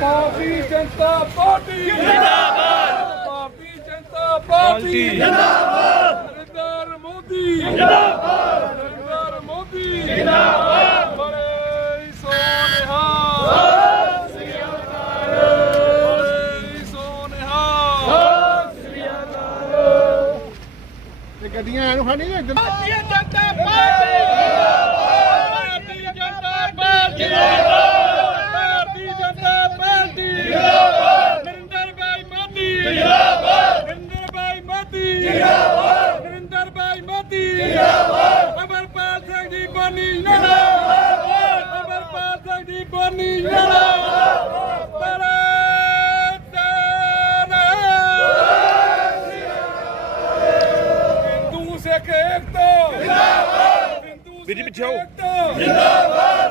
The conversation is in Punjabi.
ਭਾਰਤੀ ਜਨਤਾ ਪਾਰਟੀ। ਜਿੰਦਾਬਾਦ। ਭਾਰਤੀ ਜਨਤਾ ਪਾਰਟੀ। ਜਿੰਦਾਬਾਦ। ਨਰਿੰਦਰ ਮੋਦੀ। ਜਿੰਦਾਬਾਦ। ਨਰਿੰਦਰ ਮੋਦੀ। ਜਿੰਦਾਬਾਦ। ਬੜੇ ਸੋਨੇਹਾ ਗੱਡੀਆਂ ਇਹਨੂੰ ਖਾਣੀ ਨੇ Bharatiya Janata party Bharatiya Janata party Bharatiya Janata party Narendra Bhai Modi ਜਿੰਦਾਬਾਦ ਨਰਿੰਦਰ ਭਾਈ ਮੋਦੀ ਜਿੰਦਾਬਾਦ ਨਰਿੰਦਰ ਭਾਈ ਮੋਦੀ ਜਿੰਦਾਬਾਦ ਅਮਰਪਾਲ ਸਿੰਘ ਜੀ ਬੋਨੀ ਜਿੰਦਾਬਾਦ। ਅਮਰਪਾਲ ਸਿੰਘ ਜੀ ਬੋਨੀ ਜਿੰਦਾਬਾਦ। ਭਾਰਤ ਹਿੰਦੂ ਸਿੱਖ ਏਕਤਾ। ਜਿੰਦਾਬਾਦ। ਹਿੰਦੂ ਵੀਰ ਜੀ ਪਿੱਛੇ ਆਓ। ਜਿੰਦਾਬਾਦ।